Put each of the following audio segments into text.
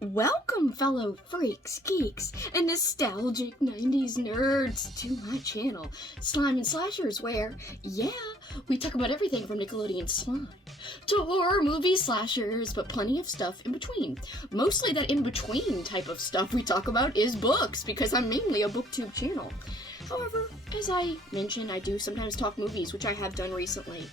Welcome, fellow freaks, geeks, and nostalgic 90s nerds to my channel, Slime and Slashers, where, yeah, we talk about everything from Nickelodeon slime to horror movie slashers, but plenty of stuff in between. Mostly that in-between type of stuff we talk about is books, because I'm mainly a booktube channel. However, as I mentioned, I do sometimes talk movies, which I have done recently.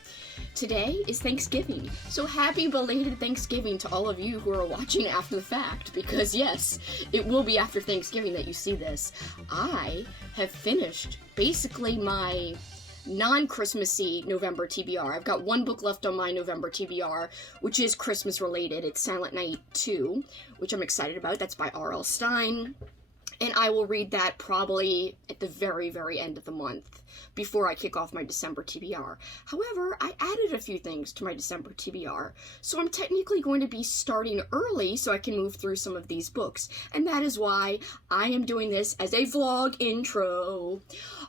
Today is Thanksgiving, so happy belated Thanksgiving to all of you who are watching after the fact, because yes, it will be after Thanksgiving that you see this. I have finished basically my non-Christmassy November TBR. I've got one book left on my November TBR, which is Christmas related. It's Silent Night 2, which I'm excited about. That's by R.L. Stine. And I will read that probably at the very, very end of the month before I kick off my December TBR. However, I added a few things to my December TBR, so I'm technically going to be starting early so I can move through some of these books. And that is why I am doing this as a vlog intro.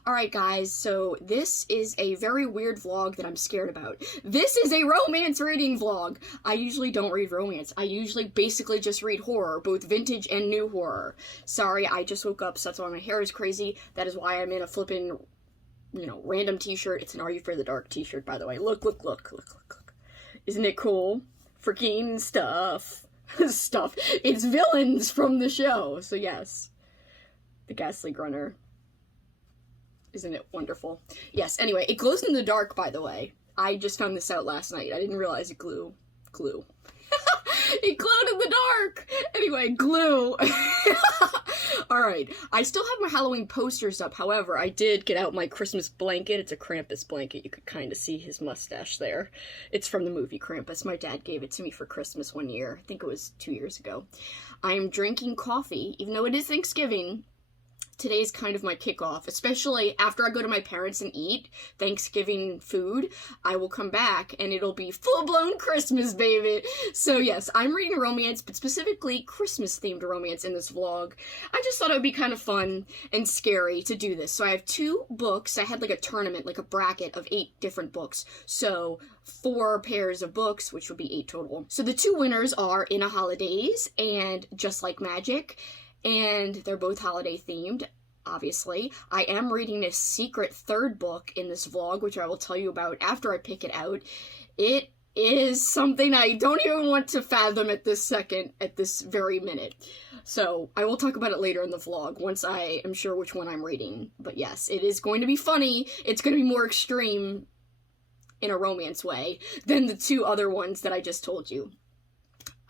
Alright guys, so this is a very weird vlog that I'm scared about. This is a romance reading vlog. I usually don't read romance. I usually basically just read horror, both vintage and new horror. Sorry, I just woke up, so that's why my hair is crazy. That is why I'm in a flippin', random t-shirt. It's an Are You Afraid of the Dark t-shirt, by the way. Look. Isn't it cool? Freaking stuff. Stuff. It's villains from the show, so yes. The Ghastly Grunner. Isn't it wonderful? Yes, anyway, it glows in the dark, by the way. I just found this out last night. I didn't realize it glue. It glowed in the dark! Anyway, glue. Alright, I still have my Halloween posters up, however, I did get out my Christmas blanket. It's a Krampus blanket. You could kind of see his mustache there. It's from the movie Krampus. My dad gave it to me for Christmas one year. I think it was 2 years ago. I am drinking coffee, even though it is Thanksgiving. Today's kind of my kickoff, especially after I go to my parents and eat Thanksgiving food. I will come back and it'll be full-blown Christmas, baby. So yes, I'm reading romance, but specifically Christmas-themed romance in this vlog. I just thought it would be kind of fun and scary to do this. So I have 2 books. I had like a tournament, like a bracket of 8 different books. So 4 pairs of books, which would be 8 total. So the 2 winners are In a Holidaze and Just Like Magic. And they're both holiday themed, obviously. I am reading a secret 3rd book in this vlog, which I will tell you about after I pick it out. It is something I don't even want to fathom at this second, at this very minute. So I will talk about it later in the vlog once I am sure which one I'm reading. But yes, it is going to be funny. It's going to be more extreme in a romance way than the 2 other ones that I just told you.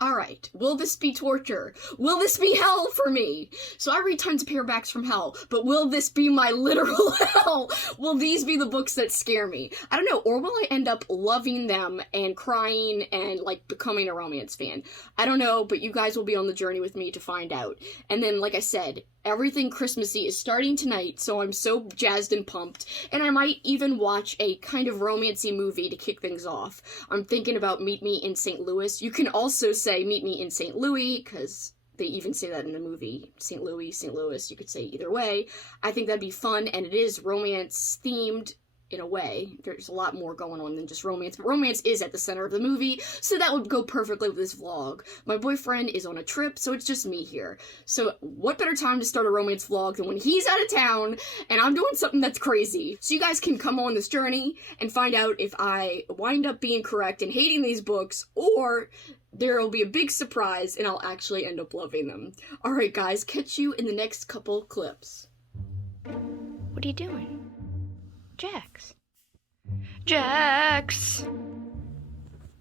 Alright, will this be torture? Will this be hell for me? So I read tons of paperbacks from hell, but will this be my literal hell? Will these be the books that scare me? I don't know, or will I end up loving them and crying and, becoming a romance fan? I don't know, but you guys will be on the journey with me to find out. And then, like I said, everything Christmassy is starting tonight, so I'm so jazzed and pumped. And I might even watch a kind of romancy movie to kick things off. I'm thinking about Meet Me in St. Louis. You can also say Meet Me in St. Louis, because they even say that in the movie. St. Louis, you could say either way. I think that'd be fun, and it is romance-themed in a way. There's a lot more going on than just romance, but romance is at the center of the movie, so that would go perfectly with this vlog. My boyfriend is on a trip, so it's just me here. So what better time to start a romance vlog than when he's out of town and I'm doing something that's crazy. So you guys can come on this journey and find out if I wind up being correct and hating these books, or there will be a big surprise and I'll actually end up loving them. Alright guys, catch you in the next couple clips. What are you doing? Jax!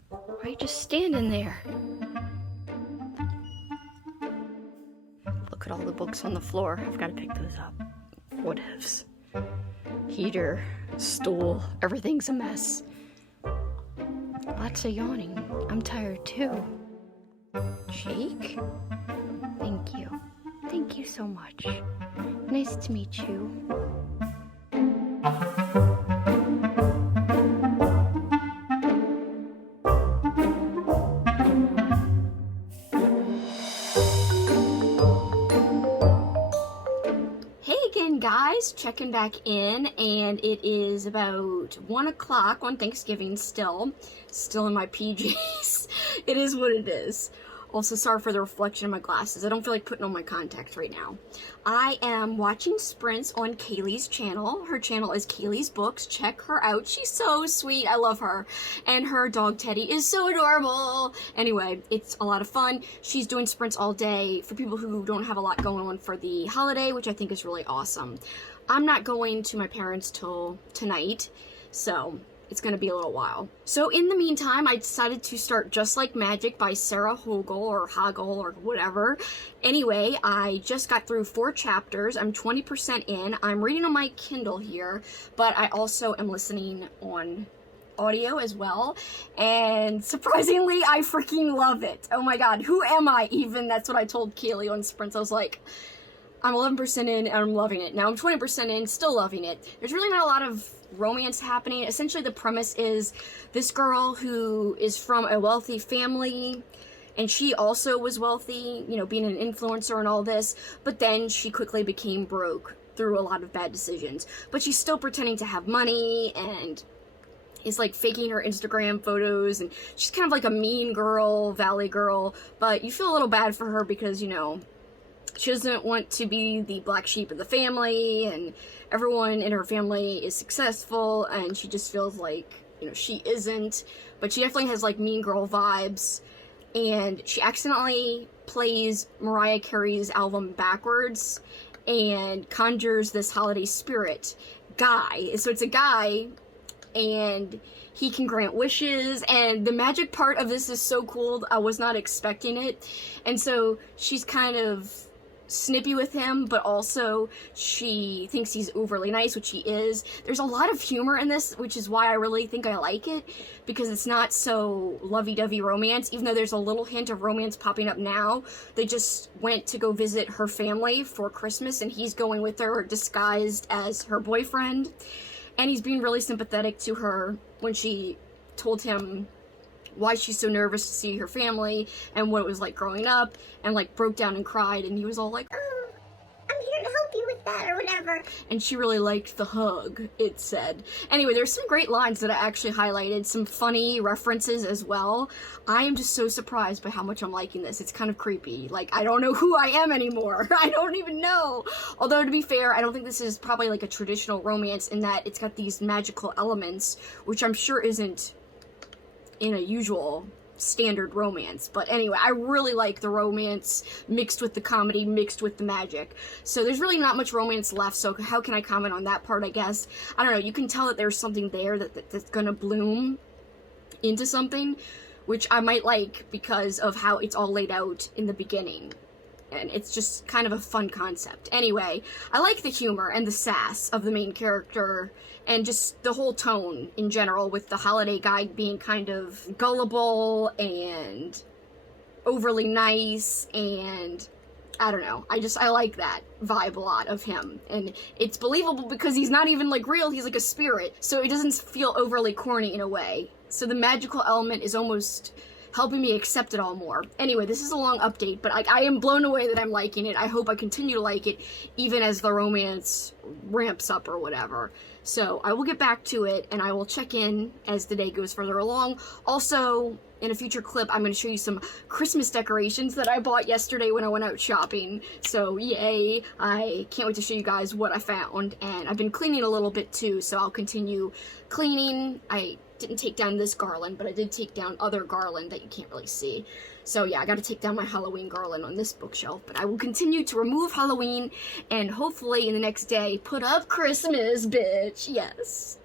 Why are you just standing there? Look at all the books on the floor. I've got to pick those up. Whatevs. Heater, stool, everything's a mess. Lots of yawning. I'm tired too. Jake? Thank you. Thank you so much. Nice to meet you. Guys, checking back in, and it is about 1 o'clock on Thanksgiving still in my PJs. It is what it is. Also, sorry for the reflection in my glasses. I don't feel like putting on my contacts right now. I am watching sprints on Kaylee's channel. Her channel is Kaylee's Books. Check her out. She's so sweet. I love her. And her dog Teddy is so adorable. Anyway, it's a lot of fun. She's doing sprints all day for people who don't have a lot going on for the holiday, which I think is really awesome. I'm not going to my parents' till tonight, so it's going to be a little while. So in the meantime, I decided to start Just Like Magic by Sarah Hogel or whatever. Anyway, I just got through 4 chapters. I'm 20% in. I'm reading on my Kindle here, but I also am listening on audio as well, and surprisingly I freaking love it. Oh my god, who am I even? That's what I told Kaylee on sprints. I was like, I'm 11% in and I'm loving it. Now I'm 20% in, still loving it. There's really not a lot of romance happening. Essentially the premise is this girl who is from a wealthy family, and she also was wealthy, you know, being an influencer and all this, but then she quickly became broke through a lot of bad decisions. But she's still pretending to have money and is like faking her Instagram photos, and she's kind of like a mean girl, valley girl, but you feel a little bad for her because, you know, she doesn't want to be the black sheep of the family, and everyone in her family is successful, and she just feels like, you know, she isn't. But she definitely has like mean girl vibes, and she accidentally plays Mariah Carey's album backwards and conjures this holiday spirit guy. So it's a guy, and he can grant wishes, and the magic part of this is so cool. I was not expecting it. And so she's kind of snippy with him, but also she thinks he's overly nice, which he is. There's a lot of humor in this, which is why I really think I like it, because it's not so lovey-dovey romance, even though there's a little hint of romance popping up now. They just went to go visit her family for Christmas, and he's going with her disguised as her boyfriend, and he's being really sympathetic to her when she told him why she's so nervous to see her family and what it was like growing up, and like broke down and cried, and he was all like, oh, I'm here to help you with that or whatever. And she really liked the hug, it said. Anyway, there's some great lines that I actually highlighted, some funny references as well. I am just so surprised by how much I'm liking this. It's kind of creepy. Like, I don't know who I am anymore. I don't even know. Although, to be fair, I don't think this is probably like a traditional romance in that it's got these magical elements, which I'm sure isn't in a usual standard romance. But anyway, I really like the romance mixed with the comedy, mixed with the magic. So there's really not much romance left, so how can I comment on that part, I guess? I don't know, you can tell that there's something there that's gonna bloom into something, which I might like because of how it's all laid out in the beginning. And it's just kind of a fun concept. Anyway, I like the humor and the sass of the main character, and just the whole tone in general, with the holiday guy being kind of gullible and overly nice, and I don't know, I like that vibe a lot of him, and it's believable because he's not even like real, he's like a spirit, so it doesn't feel overly corny in a way. So the magical element is almost helping me accept it all more. Anyway, this is a long update, but I am blown away that I'm liking it. I hope I continue to like it, even as the romance ramps up or whatever. So I will get back to it, and I will check in as the day goes further along. Also, in a future clip, I'm going to show you some Christmas decorations that I bought yesterday when I went out shopping. So yay, I can't wait to show you guys what I found. And I've been cleaning a little bit too, so I'll continue cleaning. I didn't take down this garland, but I did take down other garland that you can't really see. So yeah, I gotta take down my Halloween garland on this bookshelf, but I will continue to remove Halloween, and hopefully in the next day, put up Christmas, bitch, yes.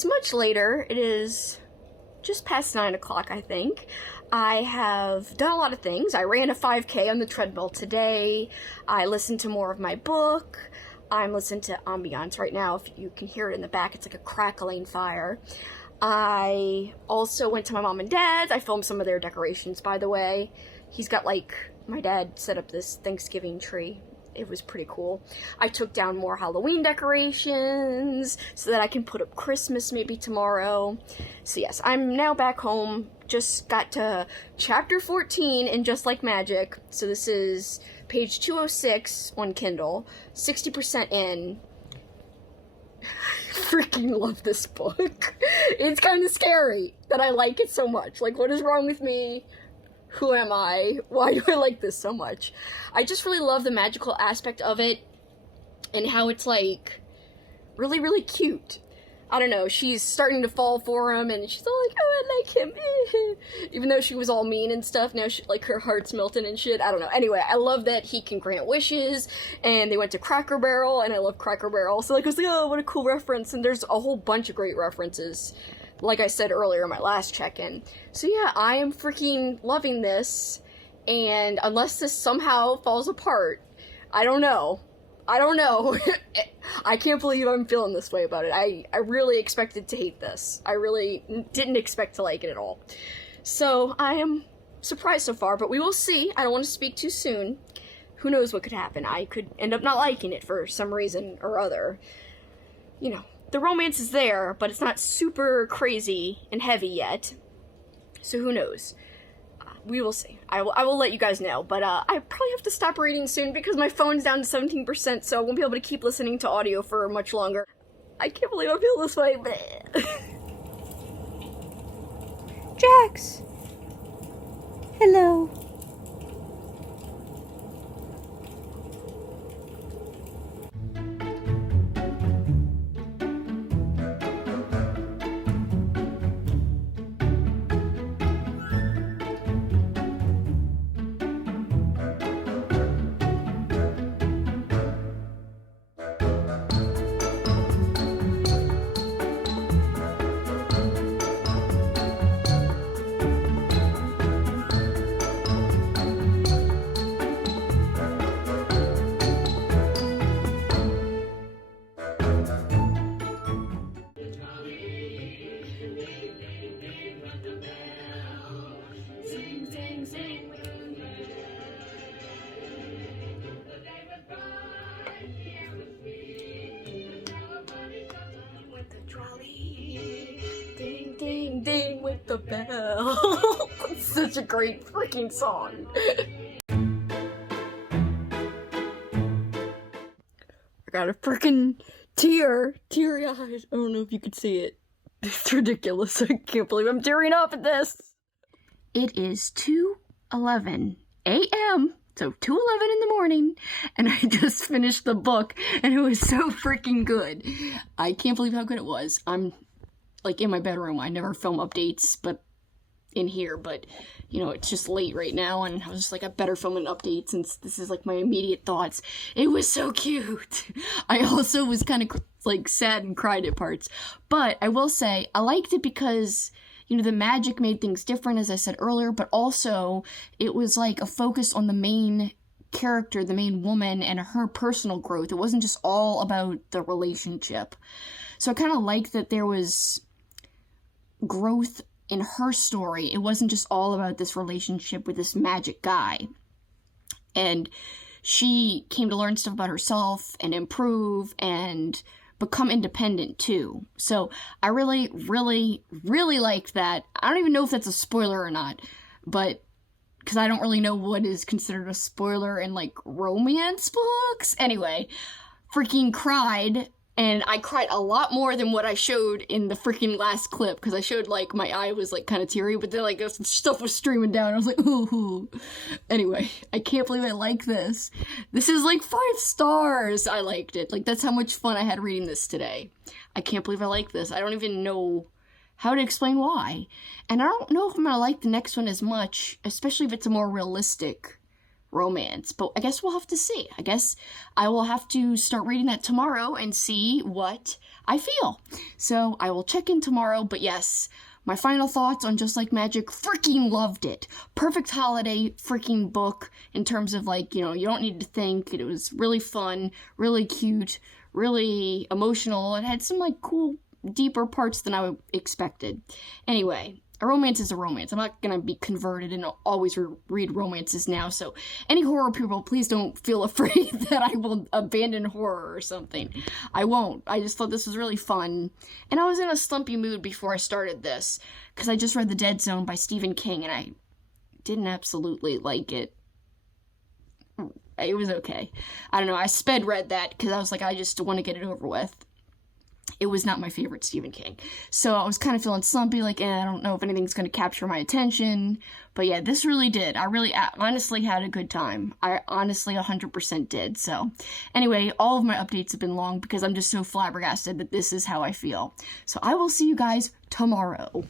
is much later. It is just past 9 o'clock, I think. I have done a lot of things. I ran a 5K on the treadmill today. I listened to more of my book. I'm listening to ambiance right now. If you can hear it in the back, it's like a crackling fire. I also went to my mom and dad's. I filmed some of their decorations, by the way. He's got, like, my dad set up this Thanksgiving tree. It was pretty cool. I took down more Halloween decorations so that I can put up Christmas maybe tomorrow. So yes, I'm now back home. Just got to chapter 14 in Just Like Magic. So this is page 206 on Kindle. 60% in. I freaking love this book. It's kind of scary that I like it so much. Like, what is wrong with me? Who am I? Why do I like this so much? I just really love the magical aspect of it and how it's, like, really, really cute. I don't know, she's starting to fall for him and she's all like, oh, I like him. Even though she was all mean and stuff, now she, like, her heart's melting and shit. I don't know. Anyway, I love that he can grant wishes, and they went to Cracker Barrel, and I love Cracker Barrel. So, like, I was like, oh, what a cool reference. And there's a whole bunch of great references, like I said earlier in my last check-in. So yeah, I am freaking loving this, and unless this somehow falls apart, I don't know. I can't believe I'm feeling this way about it. I really expected to hate this. I really didn't expect to like it at all. So I am surprised so far, but we will see. I don't want to speak too soon. Who knows what could happen. I could end up not liking it for some reason or other. You know, the romance is there, but it's not super crazy and heavy yet. So who knows? We will see. I will let you guys know, but I probably have to stop reading soon because my phone's down to 17%, so I won't be able to keep listening to audio for much longer. I can't believe I feel this way. Jax! Hello. Ding, ding with the bell. It's such a great freaking song. I got a freaking teary eyes. I don't know if you could see it. It's ridiculous. I can't believe I'm tearing up at this. It is 2:11 a.m. So 2:11 in the morning, and I just finished the book, and it was so freaking good. I can't believe how good it was. I'm like in my bedroom. I never film updates, but in here, but you know, it's just late right now, and I was just like, I better film an update since this is like my immediate thoughts. It was so cute. I also was kind of like sad and cried at parts, but I will say I liked it because, you know, the magic made things different, as I said earlier, but also it was like a focus on the main character, the main woman, and her personal growth. It wasn't just all about the relationship. So I kind of like that there was growth in her story. It wasn't just all about this relationship with this magic guy. And she came to learn stuff about herself and improve and become independent too. So I really, really, really liked that. I don't even know if that's a spoiler or not, but because I don't really know what is considered a spoiler in like romance books. Anyway, freaking cried. And I cried a lot more than what I showed in the freaking last clip, because I showed, like, my eye was, like, kind of teary, but then, like, stuff was streaming down, and I was like, ooh. Anyway, I can't believe I like this. This is, like, 5 stars. I liked it. Like, that's how much fun I had reading this today. I can't believe I like this. I don't even know how to explain why. And I don't know if I'm gonna like the next one as much, especially if it's a more realistic romance. But I guess we'll have to see. I guess I will have to start reading that tomorrow and see what I feel. So I will check in tomorrow, but yes, my final thoughts on Just Like Magic, freaking loved it. Perfect holiday freaking book in terms of, like, you know, you don't need to think. It was really fun, really cute, really emotional. It had some, like, cool, deeper parts than I expected. Anyway, a romance is a romance. I'm not gonna be converted and always read romances now, so any horror people, please don't feel afraid that I will abandon horror or something. I won't. I just thought this was really fun, and I was in a slumpy mood before I started this, because I just read The Dead Zone by Stephen King, and I didn't absolutely like it. It was okay. I don't know, I sped read that, because I was like, I just want to get it over with. It was not my favorite Stephen King. So I was kind of feeling slumpy, like, I don't know if anything's going to capture my attention. But yeah, this really did. I really honestly had a good time. I honestly 100% did. So anyway, all of my updates have been long because I'm just so flabbergasted that this is how I feel. So I will see you guys tomorrow.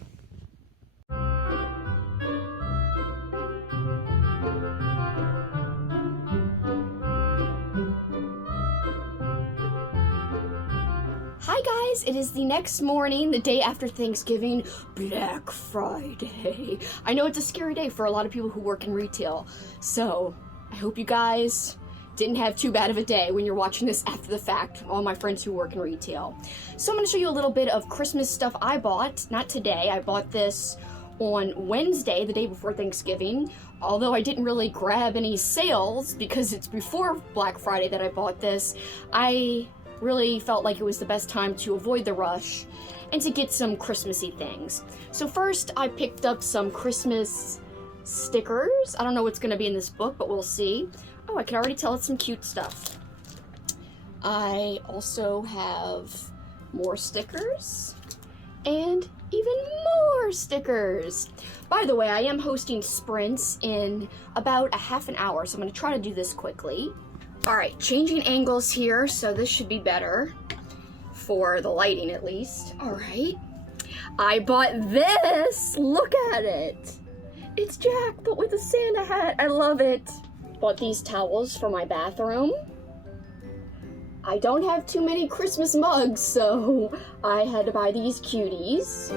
Hi guys, it is the next morning, the day after Thanksgiving, Black Friday. I know it's a scary day for a lot of people who work in retail, so I hope you guys didn't have too bad of a day when you're watching this after the fact, all my friends who work in retail. So I'm going to show you a little bit of Christmas stuff I bought, not today, I bought this on Wednesday, the day before Thanksgiving, although I didn't really grab any sales because it's before Black Friday that I bought this. I really felt like it was the best time to avoid the rush and to get some Christmassy things. So first, I picked up some Christmas stickers. I don't know what's going to be in this book, but we'll see. Oh, I can already tell it's some cute stuff. I also have more stickers and even more stickers. By the way, I am hosting sprints in about a half an hour, so I'm going to try to do this quickly. Alright, changing angles here, so this should be better. For the lighting, at least. Alright. I bought this! Look at it! It's Jack, but with a Santa hat. I love it. Bought these towels for my bathroom. I don't have too many Christmas mugs, so I had to buy these cuties.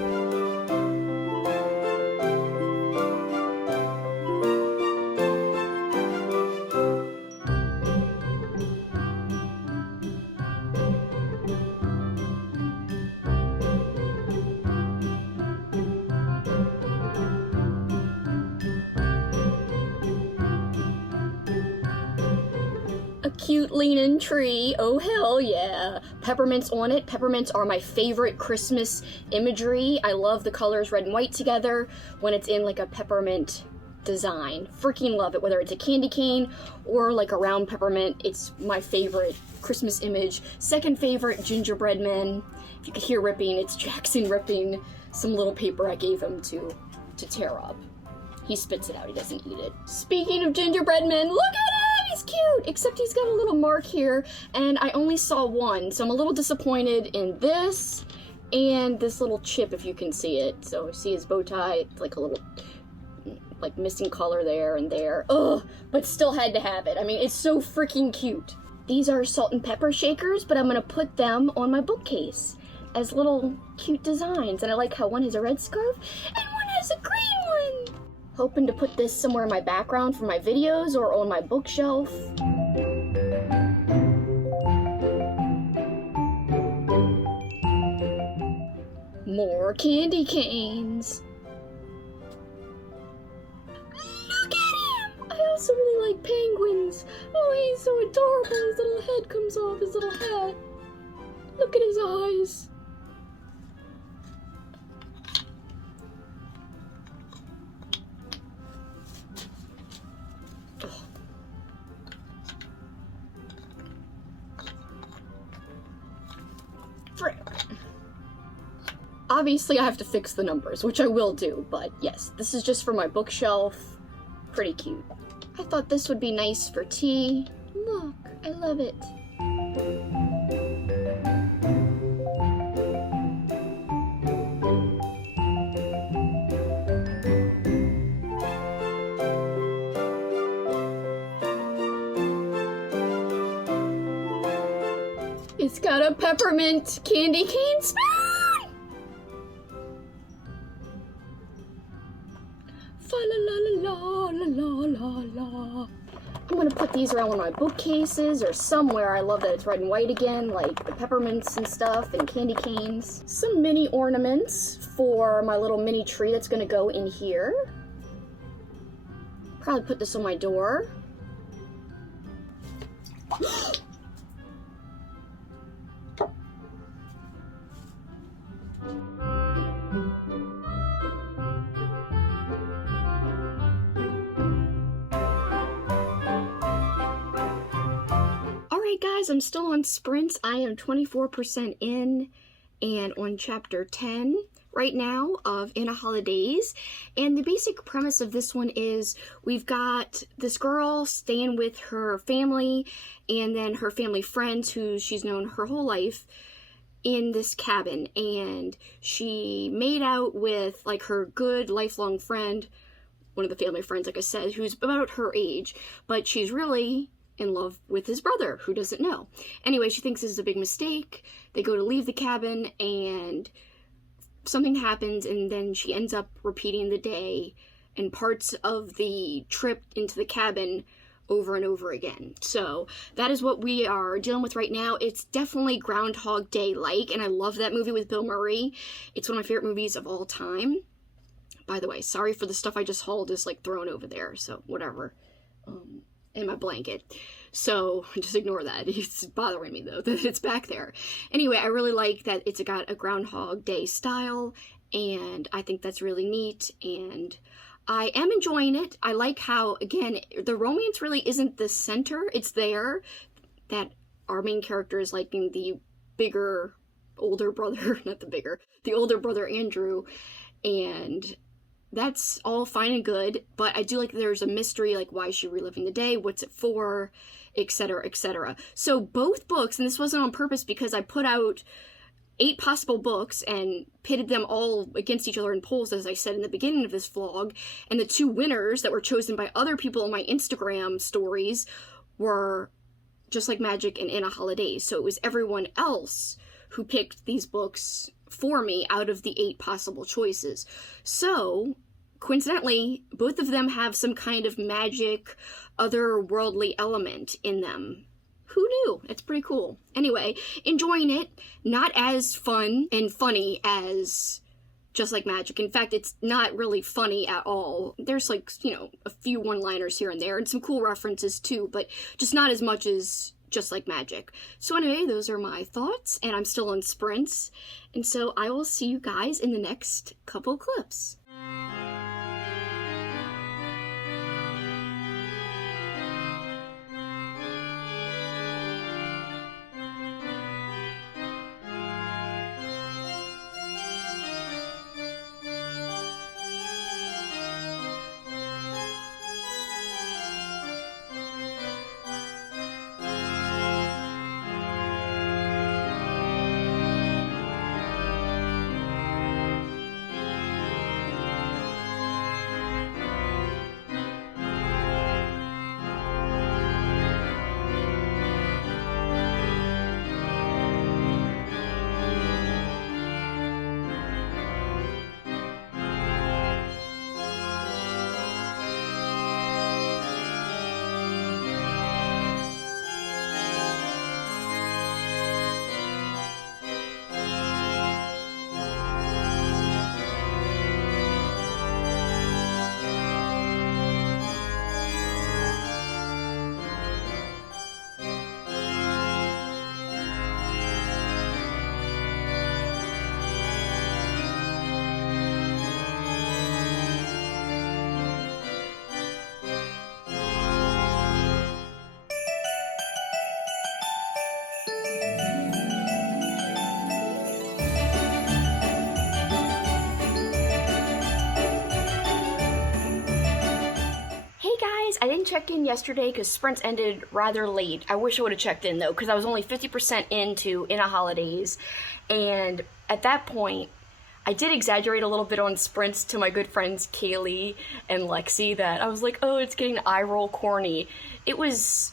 A cute leaning tree, oh hell yeah. Peppermints on it. Peppermints are my favorite Christmas imagery. I love the colors red and white together when it's in like a peppermint design. Freaking love it, whether it's a candy cane or like a round peppermint. It's my favorite Christmas image. Second favorite, gingerbread men. If you could hear ripping, it's Jackson ripping some little paper I gave him to tear up. He spits it out, he doesn't eat it. Speaking of gingerbread men, look at him! He's cute, except he's got a little mark here, and I only saw one, so I'm a little disappointed in this, and this little chip, if you can see it. So see his bow tie, it's like a little, like, missing color there and there. Ugh, but still had to have it. I mean, it's so freaking cute. These are salt and pepper shakers, but I'm gonna put them on my bookcase as little cute designs, and I like how one has a red scarf, and one has a green one! Hoping to put this somewhere in my background for my videos or on my bookshelf. More candy canes. Look at him! I also really like penguins. Oh, he's so adorable. His little head comes off his little hat. Look at his eyes. Obviously, I have to fix the numbers, which I will do, but yes, this is just for my bookshelf. Pretty cute. I thought this would be nice for tea. Look, I love it. got a peppermint candy cane spoon! Fa la la la la la la la. I'm gonna put these around one of my bookcases or somewhere. I love that it's red and white again, like the peppermints and stuff and candy canes. Some mini ornaments for my little mini tree that's gonna go in here. Probably put this on my door. Alright guys, I'm still on sprints. I am 24% in and on chapter 10 right now of In a Holidaze. And the basic premise of this one is we've got this girl staying with her family and then her family friends who she's known her whole life in this cabin. And she made out with like her good lifelong friend, one of the family friends, like I said, who's about her age, but she's really in love with his brother, who doesn't know. Anyway, she thinks this is a big mistake. They go to leave the cabin, and something happens, and then she ends up repeating the day and parts of the trip into the cabin over and over again. So that is what we are dealing with right now. It's definitely Groundhog Day-like, and I love that movie with Bill Murray. It's one of my favorite movies of all time. By the way, sorry for the stuff I just hauled is like thrown over there, so whatever. In my blanket. So just ignore that. It's bothering me though that it's back there. Anyway, I really like that it's got a Groundhog Day style, and I think that's really neat, and I am enjoying it. I like how, again, the romance really isn't the center. It's there that our main character is liking the bigger, older brother, not the bigger, the older brother Andrew, and that's all fine and good, but I do like there's a mystery, like why is she reliving the day, what's it for, etc., etc. So both books, and this wasn't on purpose because I put out 8 possible books and pitted them all against each other in polls, as I said in the beginning of this vlog, and the 2 winners that were chosen by other people on my Instagram stories were Just Like Magic and In a Holidaze. So it was everyone else who picked these books for me out of the 8 possible choices. So coincidentally, both of them have some kind of magic, otherworldly element in them. Who knew? It's pretty cool. Anyway, enjoying it. Not as fun and funny as Just Like Magic. In fact, it's not really funny at all. There's like, you know, a few one-liners here and there and some cool references too, but just not as much as Just Like Magic. So anyway, those are my thoughts, and I'm still on sprints, and so I will see you guys in the next couple clips. I didn't check in yesterday because sprints ended rather late. I wish I would have checked in though, because I was only 50% into In a Holidaze, and at that point I did exaggerate a little bit on sprints to my good friends Kaylee and Lexi, that I was like, oh, it's getting eye roll corny. It was,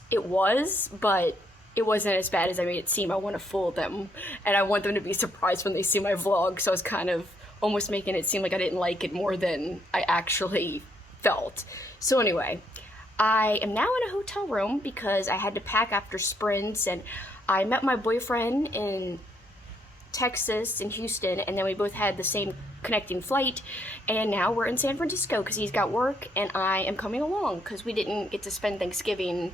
but it wasn't as bad as I made it seem. I want to fool them, and I want them to be surprised when they see my vlog, so I was kind of almost making it seem like I didn't like it more than I actually felt. So anyway, I am now in a hotel room because I had to pack after sprints, and I met my boyfriend in Texas, in Houston, and then we both had the same connecting flight, and now we're in San Francisco because he's got work, and I am coming along because we didn't get to spend Thanksgiving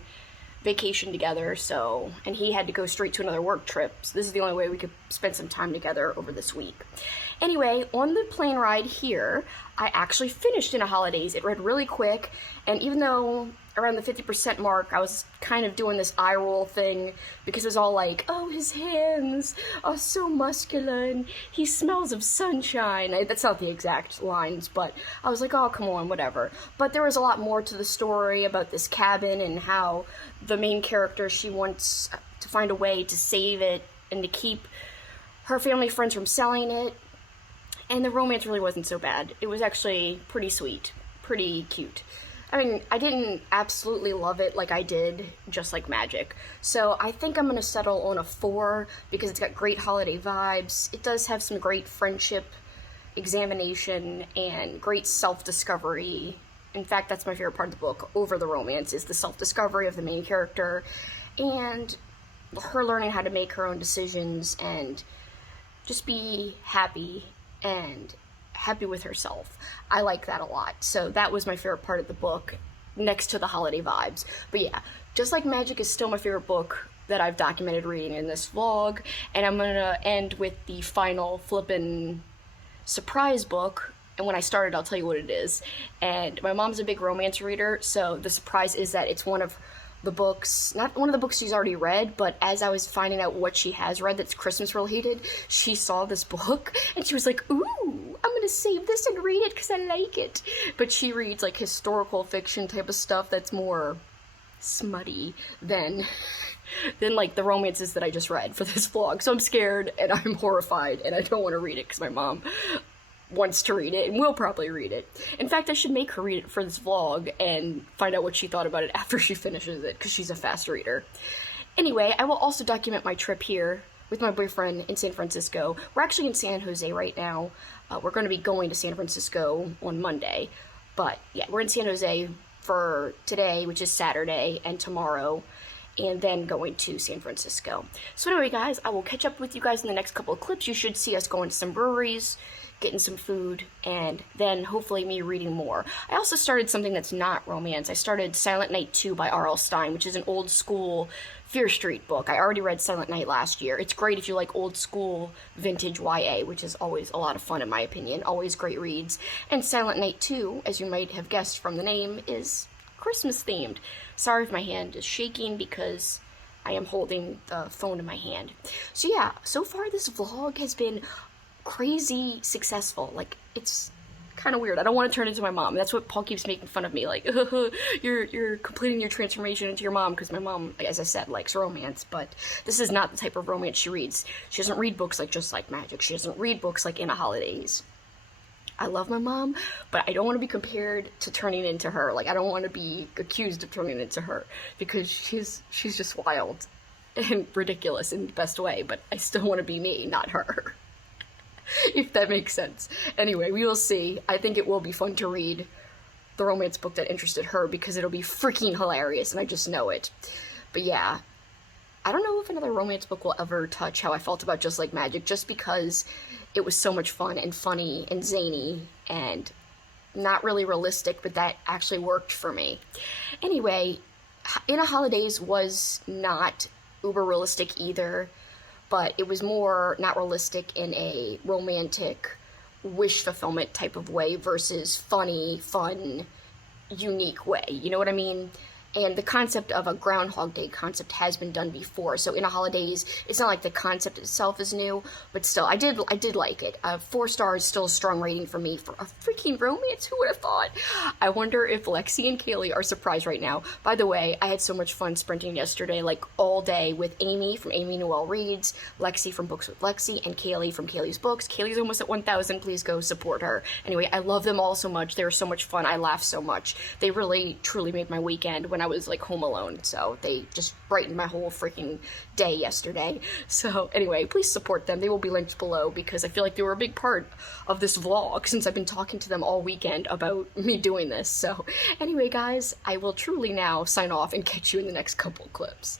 vacation together, so, and he had to go straight to another work trip, so this is the only way we could spend some time together over this week. Anyway, on the plane ride here, I actually finished in a Holidaze. It read really quick, and even though around the 50% mark, I was kind of doing this eye roll thing, because it was all like, oh, his hands are so muscular, and he smells of sunshine. That's not the exact lines, but I was like, oh, come on, whatever. But there was a lot more to the story about this cabin, and how the main character, she wants to find a way to save it, and to keep her family friends from selling it. And the romance really wasn't so bad. It was actually pretty sweet, pretty cute. I mean, I didn't absolutely love it like I did Just Like Magic. So I think I'm going to settle on a 4 because it's got great holiday vibes. It does have some great friendship examination and great self-discovery. In fact, that's my favorite part of the book over the romance, is the self-discovery of the main character and her learning how to make her own decisions and just be happy and happy with herself. I like that a lot. So that was my favorite part of the book, next to the holiday vibes. But yeah, Just Like Magic is still my favorite book that I've documented reading in this vlog, and I'm gonna end with the final flippin' surprise book, and when I start it, I'll tell you what it is. And my mom's a big romance reader, so the surprise is that it's one of the books, not one of the books she's already read, but as I was finding out what she has read that's Christmas related, she saw this book, and she was like, ooh, I'm gonna save this and read it because I like it. But she reads like historical fiction type of stuff that's more smutty than like the romances that I just read for this vlog. So I'm scared and I'm horrified and I don't want to read it because my mom wants to read it and will probably read it. In fact, I should make her read it for this vlog and find out what she thought about it after she finishes it, because she's a fast reader. Anyway, I will also document my trip here with my boyfriend in San Francisco. We're actually in San Jose right now. We're going to be going to San Francisco on Monday. But yeah, we're in San Jose for today, which is Saturday, and tomorrow, and then going to San Francisco. So anyway, guys, I will catch up with you guys in the next couple of clips. You should see us going to some breweries, getting some food, and then hopefully me reading more. I also started something that's not romance. I started Silent Night 2 by R.L. Stine, which is an old school Fear Street book. I already read Silent Night last year. It's great if you like old school vintage YA, which is always a lot of fun in my opinion. Always great reads. And Silent Night 2, as you might have guessed from the name, is Christmas themed. Sorry if my hand is shaking because I am holding the phone in my hand. So yeah, so far this vlog has been crazy successful. Like, it's kind of weird. I don't want to turn into my mom. That's what Paul keeps making fun of me, like, you're completing your transformation into your mom, because my mom, as I said, likes romance, but this is not the type of romance she reads. She doesn't read books like Just Like Magic. She doesn't read books like In a Holidaze. I love my mom, but I don't want to be compared to turning into her. Like, I don't want to be accused of turning into her, because she's just wild and ridiculous in the best way, but I still want to be me, not her. If that makes sense. Anyway, we will see. I think it will be fun to read the romance book that interested her, because it'll be freaking hilarious, and I just know it. But yeah, I don't know if another romance book will ever touch how I felt about Just Like Magic, just because it was so much fun and funny and zany and not really realistic, but that actually worked for me. Anyway, In a Holidaze was not uber realistic either, but it was more not realistic in a romantic wish fulfillment type of way versus funny, fun, unique way. You know what I mean? And the concept of a Groundhog Day concept has been done before. So In a Holidaze, it's not like the concept itself is new, but still, I did like it. 4 stars, still a strong rating for me for a freaking romance. Who would have thought? I wonder if Lexi and Kaylee are surprised right now. By the way, I had so much fun sprinting yesterday, like all day, with Amy from Amy Noel Reads, Lexi from Books with Lexi, and Kaylee from Kaylee's Books. Kaylee's almost at 1,000. Please go support her. Anyway, I love them all so much. They were so much fun. I laughed so much. They really, truly made my weekend when I I was like home alone, so they just brightened my whole freaking day yesterday. So anyway, please support them. They will be linked below because I feel like they were a big part of this vlog since I've been talking to them all weekend about me doing this. So anyway, guys, I will truly now sign off and catch you in the next couple clips.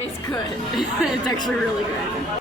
It's good. It's actually really good.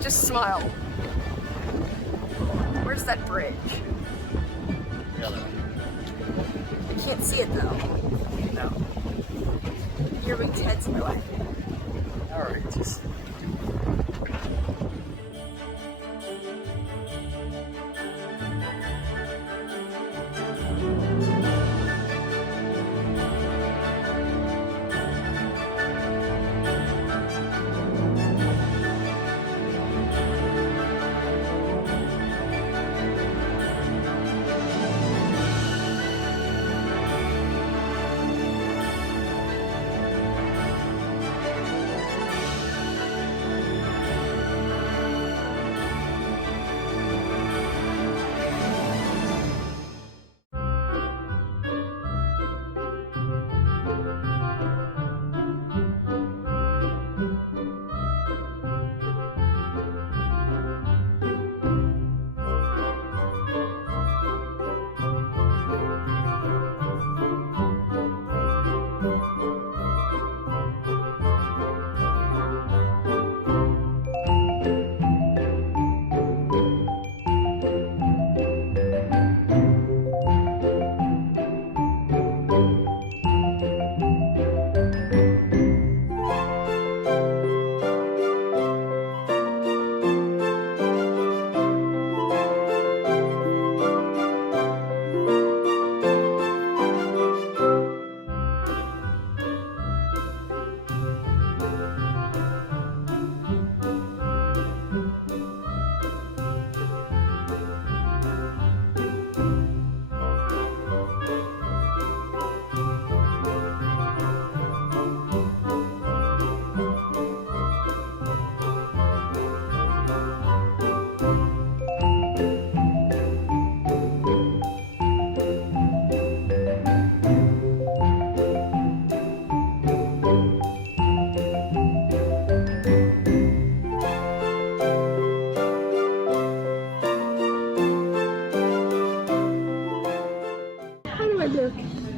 Just smile. Where's that bridge? I can't see it though. No. Your big head's in the way. Alright, just...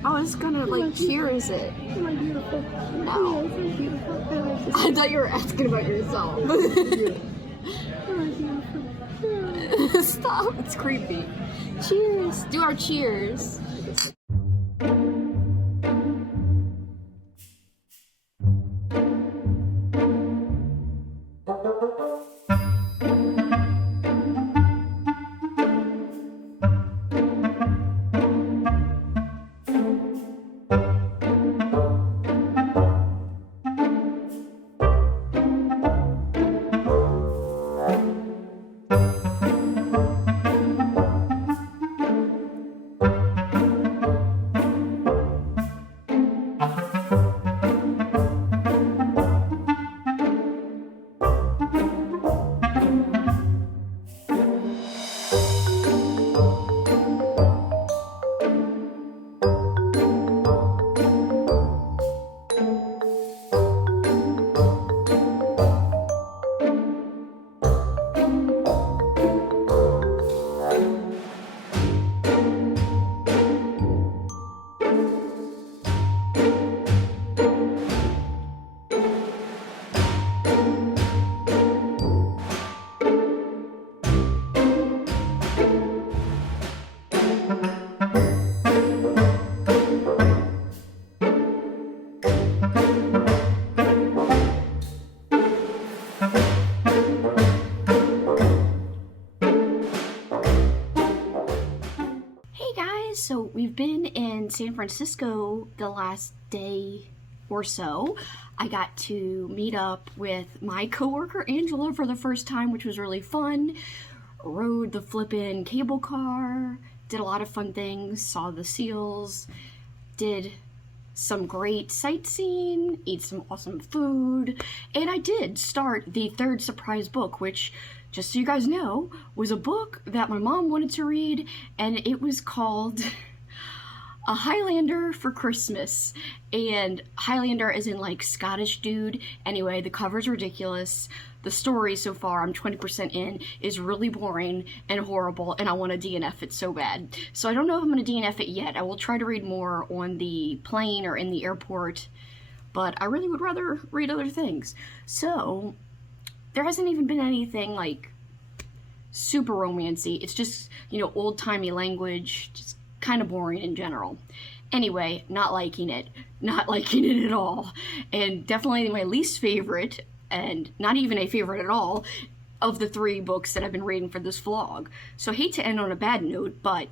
I was gonna like cheers it. Am I beautiful? No. Yes, I'm beautiful. I like this. I thought you were asking about yourself. Am I beautiful? Stop, it's creepy. Cheers. Do our cheers. So we've been in San Francisco the last day or so. I got to meet up with my coworker Angela for the first time, which was really fun. Rode the flippin' cable car, did a lot of fun things, saw the seals, did some great sightseeing, ate some awesome food, and I did start the third surprise book, which, just so you guys know, was a book that my mom wanted to read, and it was called A Highlander for Christmas. And Highlander as in like Scottish dude. Anyway, the cover's ridiculous. The story so far, I'm 20% in, is really boring and horrible, and I want to DNF it so bad. So I don't know if I'm going to DNF it yet. I will try to read more on the plane or in the airport, but I really would rather read other things. So there hasn't even been anything like super romancy. It's just, you know, old-timey language, just kind of boring in general. Anyway, not liking it at all, and definitely my least favorite, and not even a favorite at all, of the 3 books that I've been reading for this vlog. So I hate to end on a bad note, but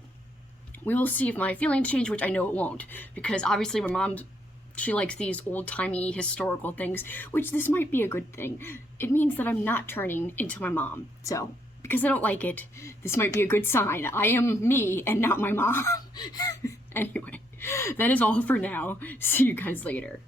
we will see if my feelings change, which I know it won't, because obviously my mom, she likes these old-timey historical things, which this might be a good thing. It means that I'm not turning into my mom. So, because I don't like it, this might be a good sign. I am me and not my mom. Anyway, that is all for now. See you guys later.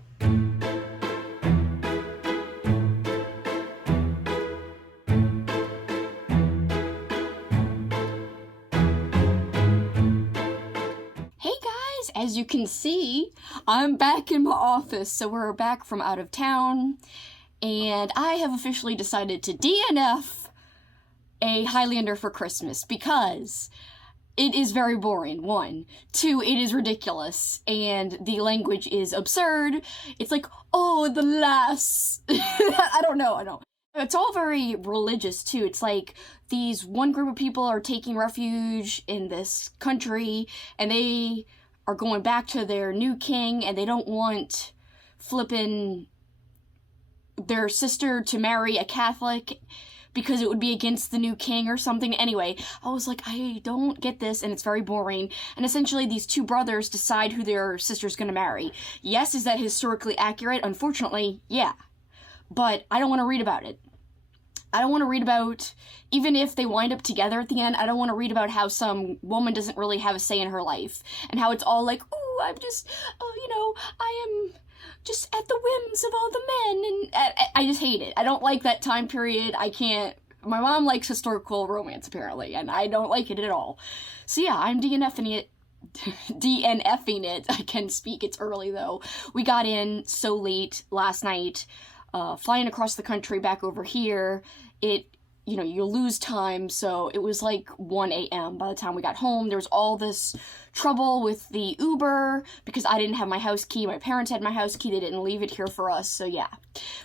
As you can see, I'm back in my office, so we're back from out of town, and I have officially decided to DNF A Highlander for Christmas, because it is very boring, 1. 2, it is ridiculous, and the language is absurd. It's like, oh, the lass. I don't know. It's all very religious, too. It's like these one group of people are taking refuge in this country, and they are going back to their new king, and they don't want flippin' their sister to marry a Catholic because it would be against the new king or something. Anyway, I was like, I don't get this, and it's very boring. And essentially, these 2 brothers decide who their sister's gonna marry. Yes, is that historically accurate? Unfortunately, yeah. But I don't want to read about it. I don't want to read about, even if they wind up together at the end, I don't want to read about how some woman doesn't really have a say in her life, and how it's all like, oh, I'm just, I am just at the whims of all the men, and I just hate it. I don't like that time period. I can't. My mom likes historical romance, apparently, and I don't like it at all. So yeah, I'm DNFing it. DNFing it. I can speak. It's early, though. We got in so late last night. Flying across the country back over here, it you know, you lose time, so it was like 1 a.m. by the time we got home. There was all this trouble with the Uber, because I didn't have my house key. My parents had my house key. They didn't leave it here for us, so yeah.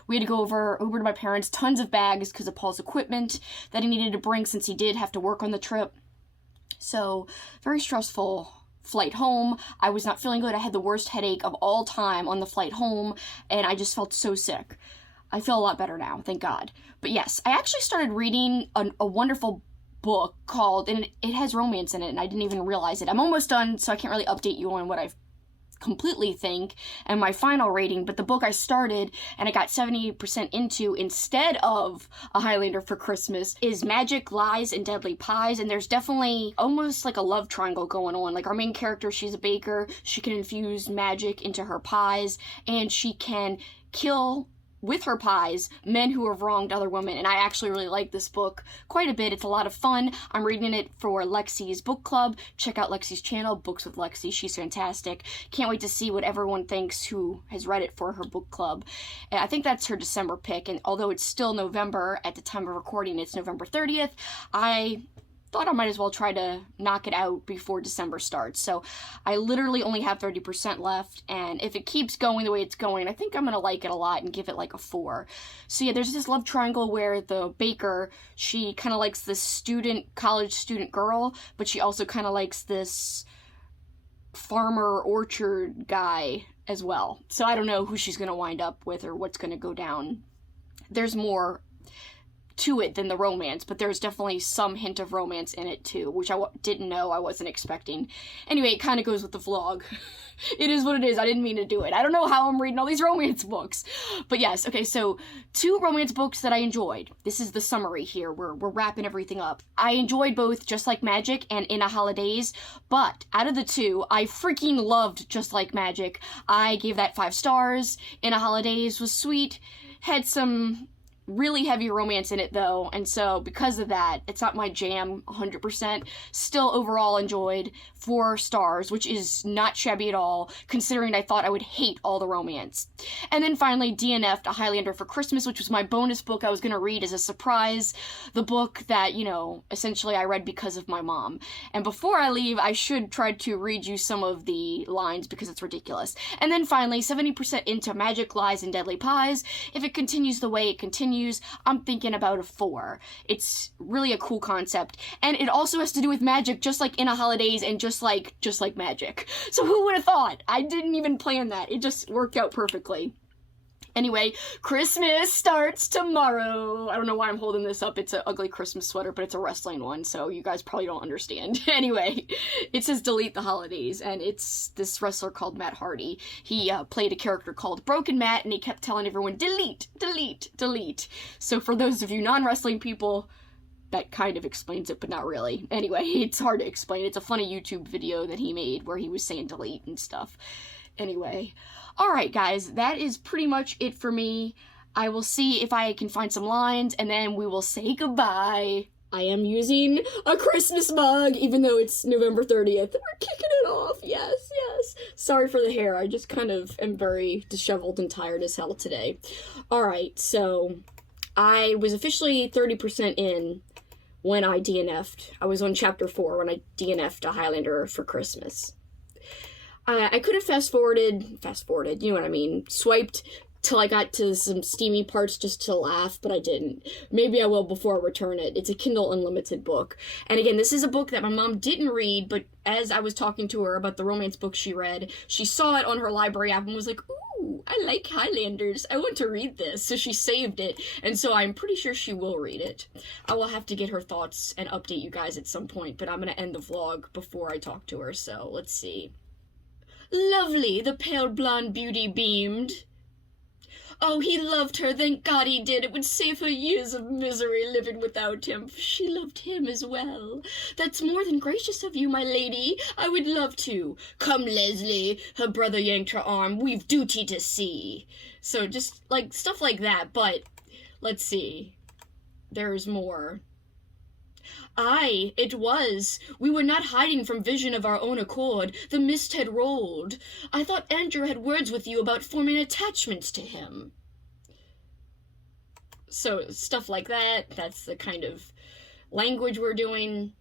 We had to go Uber to my parents, tons of bags because of Paul's equipment that he needed to bring since he did have to work on the trip. So, very stressful flight home. I was not feeling good. I had the worst headache of all time on the flight home, and I just felt so sick. I feel a lot better now, thank God. But yes, I actually started reading a wonderful book called, and it has romance in it, and I didn't even realize it. I'm almost done, so I can't really update you on what I completely think and my final rating, but the book I started and I got 70% into instead of A Highlander for Christmas is Magic, Lies, and Deadly Pies, and there's definitely almost like a love triangle going on. Like, our main character, she's a baker, she can infuse magic into her pies, and she can kill with her pies men who have wronged other women, and I actually really like this book quite a bit. It's a lot of fun. I'm reading it for Lexi's book club. Check out Lexi's channel, Books with Lexi. She's fantastic. Can't wait to see what everyone thinks who has read it for her book club. And I think that's her December pick, and although it's still November at the time of recording, it's November 30th, I thought I might as well try to knock it out before December starts. So I literally only have 30% left, and if it keeps going the way it's going, I think I'm gonna like it a lot and give it like a 4. So yeah, there's this love triangle where the baker, she kind of likes this college student girl, but she also kind of likes this farmer orchard guy as well. So I don't know who she's gonna wind up with or what's gonna go down. There's more to it than the romance, but there's definitely some hint of romance in it too, which I didn't know, I wasn't expecting. Anyway, it kind of goes with the vlog. It is what it is. I didn't mean to do it. I don't know how I'm reading all these romance books. But yes, okay, so 2 romance books that I enjoyed. This is the summary here. We're wrapping everything up. I enjoyed both Just Like Magic and In a Holidaze, but out of the 2, I freaking loved Just Like Magic. I gave that 5 stars. In a Holidaze was sweet, had some really heavy romance in it though, and so because of that, it's not my jam 100%. Still overall enjoyed 4 stars, which is not shabby at all, considering I thought I would hate all the romance. And then finally, DNF'd A Highlander for Christmas, which was my bonus book I was gonna read as a surprise. The book that, you know, essentially I read because of my mom. And before I leave, I should try to read you some of the lines because it's ridiculous. And then finally, 70% into Magic, Lies, and Deadly Pies. If it continues the way it continues, I'm thinking about a 4. It's really a cool concept, and it also has to do with magic, just like In a Holidaze and just like Magic. So who would have thought? I didn't even plan that. It just worked out perfectly. Anyway, Christmas starts tomorrow. I don't know why I'm holding this up. It's an ugly Christmas sweater, but it's a wrestling one, so you guys probably don't understand. Anyway, it says Delete the Holidays, and it's this wrestler called Matt Hardy. He played a character called Broken Matt, and he kept telling everyone, delete, delete, delete. So for those of you non-wrestling people, that kind of explains it, but not really. Anyway, it's hard to explain. It's a funny YouTube video that he made where he was saying delete and stuff. Anyway, alright guys, that is pretty much it for me. I will see if I can find some lines, and then we will say goodbye. I am using a Christmas mug, even though it's November 30th. We're kicking it off, yes, yes. Sorry for the hair, I just kind of am very disheveled and tired as hell today. Alright, so I was officially 30% in when I DNF'd. I was on chapter 4 when I DNF'd A Highlander for Christmas. I could have fast-forwarded, you know what I mean, swiped till I got to some steamy parts just to laugh, but I didn't. Maybe I will before I return it. It's a Kindle Unlimited book. And again, this is a book that my mom didn't read, but as I was talking to her about the romance book she read, she saw it on her library app and was like, ooh, I like Highlanders. I want to read this. So she saved it, and so I'm pretty sure she will read it. I will have to get her thoughts and update you guys at some point, but I'm going to end the vlog before I talk to her, so let's see. Lovely, the pale blonde beauty beamed. Oh, he loved her, thank God he did. It would save her years of misery living without him. She loved him as well. That's more than gracious of you, my lady. I would love to. Come, Leslie. Her brother yanked her arm. We've duty to see. So just, like, stuff like that, but let's see. There's more. Aye, it was. We were not hiding from vision of our own accord. The mist had rolled. I thought Andrew had words with you about forming attachments to him. So stuff like that, that's the kind of language we're doing.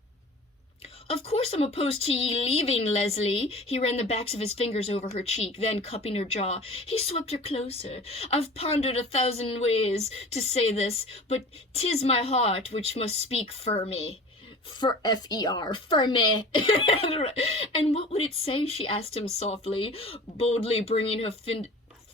Of course I'm opposed to ye leaving, Leslie. He ran the backs of his fingers over her cheek, then, cupping her jaw, he swept her closer. I've pondered 1,000 ways to say this, but 'tis my heart which must speak for me. For F-E-R, for me. And what would it say, she asked him softly, boldly bringing her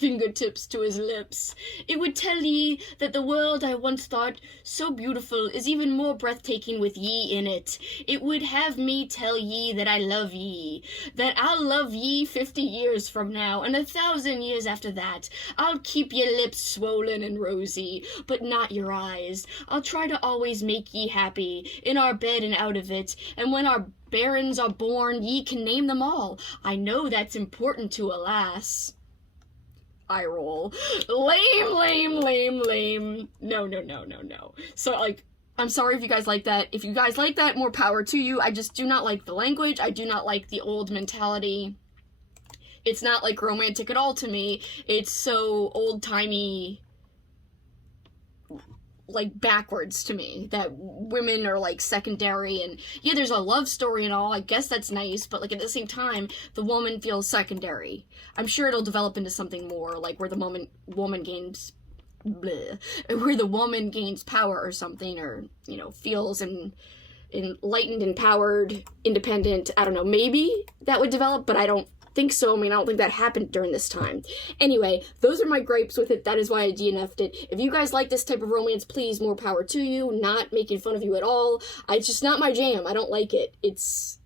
fingertips to his lips. It would tell ye that the world I once thought so beautiful is even more breathtaking with ye in it. It would have me tell ye that I love ye, that I'll love ye 50 years from now, and 1,000 years after that. I'll keep your lips swollen and rosy, but not your eyes. I'll try to always make ye happy, in our bed and out of it, and when our barons are born, ye can name them all. I know that's important to a lass. Eye roll. Lame. No. So, like, I'm sorry if you guys like that. If you guys like that, more power to you. I just do not like the language. I do not like the old mentality. It's not, like, romantic at all to me. It's so old-timey, like, backwards to me, that women are, like, secondary, and yeah, there's a love story and all, I guess that's nice, but, like, at the same time, the woman feels secondary. I'm sure it'll develop into something more, like, where the woman gains, where the woman gains power or something, or, you know, feels enlightened, empowered, independent. I don't know, maybe that would develop, but I don't think so. I mean, I don't think that happened during this time. Anyway, those are my gripes with it. That is why I DNF'd it. If you guys like this type of romance, please, more power to you. Not making fun of you at all. It's just not my jam. I don't like it. It's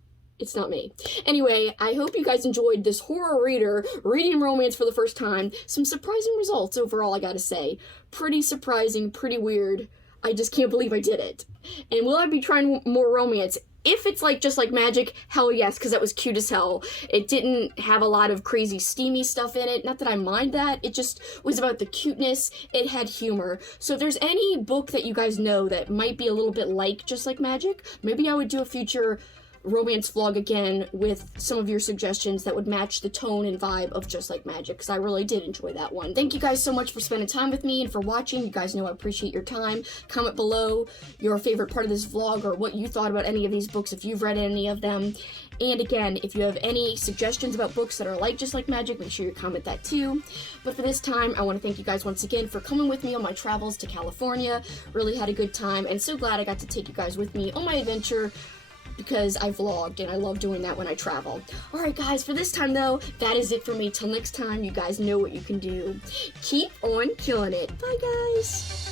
not me. Anyway, I hope you guys enjoyed this horror reader reading romance for the first time. Some surprising results overall, I gotta say. Pretty surprising, pretty weird. I just can't believe I did it. And will I be trying more romance? If it's like just like magic, hell yes, because that was cute as hell. It didn't have a lot of crazy steamy stuff in it. Not that I mind that. It just was about the cuteness. It had humor. So if there's any book that you guys know that might be a little bit like just like magic, maybe I would do a future romance vlog again with some of your suggestions that would match the tone and vibe of Just Like Magic, because I really did enjoy that one. Thank you guys so much for spending time with me and for watching. You guys know I appreciate your time. Comment below your favorite part of this vlog or what you thought about any of these books if you've read any of them. And again, if you have any suggestions about books that are like Just Like Magic, make sure you comment that too. But for this time, I want to thank you guys once again for coming with me on my travels to California. Really had a good time, and so glad I got to take you guys with me on my adventure, because I vlogged, and I love doing that when I travel. Alright guys, for this time though, that is it for me. Till next time, you guys know what you can do. Keep on killing it. Bye guys!